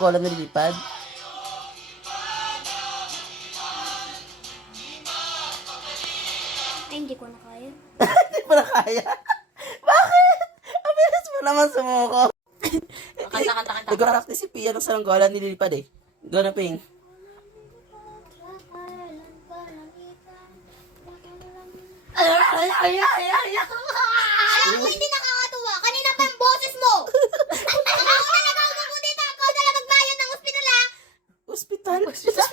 Bola na lilipad. Ay, hindi ko na kaya. Hindi mo na kaya. Bakit? Ang bilis mo naman sumuko. Kanta. Nag-practice si Pia ng saranggola nililipad eh. Go na, Ping. Alam mo, hindi nakakatuwa. Kanina pa ang boses mo. Ako talaga umupo dito. Ako talaga magbayad ng ospital, ha? Hospital? Hospital?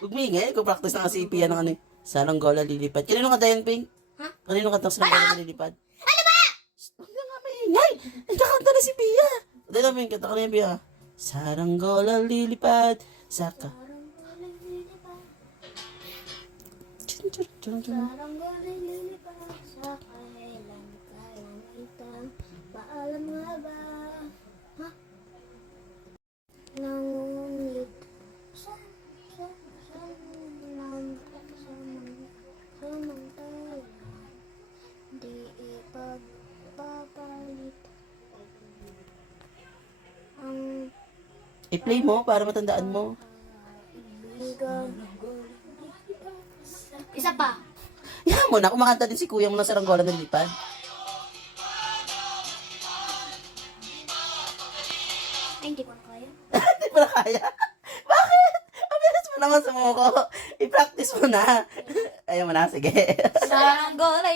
Huwag mo ingay. Nag-practice na kasi si Pia ng ano eh. Saranggola lilipad. Kanino kanta yan, Ping? Ha? Kanino kanta ang saranggola nililipad? Ano ba? Huwag na nga maingay. Nagkakanta na si Pia. Dahil na, Ping. Kanta ka na yan, Pia. Saranggola lilipad. Saka. Saranggola lilipad sa kailan-kalangitan. Paalam nga ba? Ha? Nangungulit samantalan di ipagpapalit ang I-play mo para matandaan mo. ibigan. Isa pa. Yan mo na. Kumakanta din si kuya mo ng saranggola nililipad. Ay, hindi ko na kaya. Hindi mo na kaya. Bakit? Ang bilis mo naman sumuko. I-practice mo na. Ayaw mo na. Sige. Saranggola